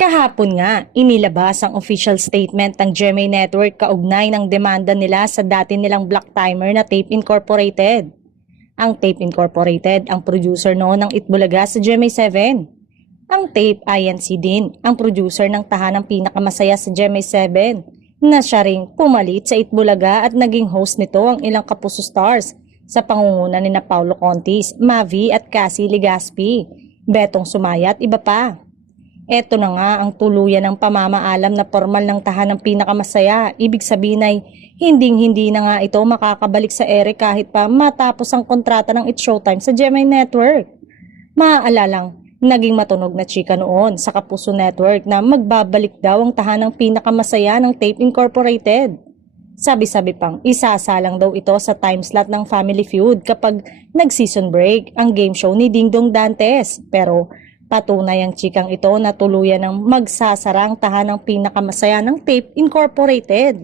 Kahapon nga, inilabas ang official statement ng GMA Network kaugnay ng demanda nila sa dati nilang Black Timer na Tape Incorporated. Ang Tape Incorporated ang producer noon ng Itbulaga sa GMA7. Ang Tape INC din ang producer ng tahanang pinakamasaya sa GMA7 na siya ring pumalit sa Itbulaga at naging host nito ang ilang Kapuso Stars sa pangunguna ni na Paulo Contis, Mavi at Cassie Legaspi, Betong Sumaya at iba pa. Eto na nga ang tuluyan ng pamamaalam na formal ng tahanang pinakamasaya. Ibig sabihin ay hindi na nga ito makakabalik sa ere kahit pa matapos ang kontrata ng It's Showtime sa GMA Network. Maaalalang naging matunog na chika noon sa Kapuso Network na magbabalik daw ang tahanang pinakamasaya ng Tape Incorporated. Sabi-sabi pang isasalang daw ito sa time slot ng Family Feud kapag nag-season break ang game show ni Dingdong Dantes. Pero patunay ang chikang ito na tuluyan ng magsasara ang tahanang pinakamasaya ng Tape Incorporated.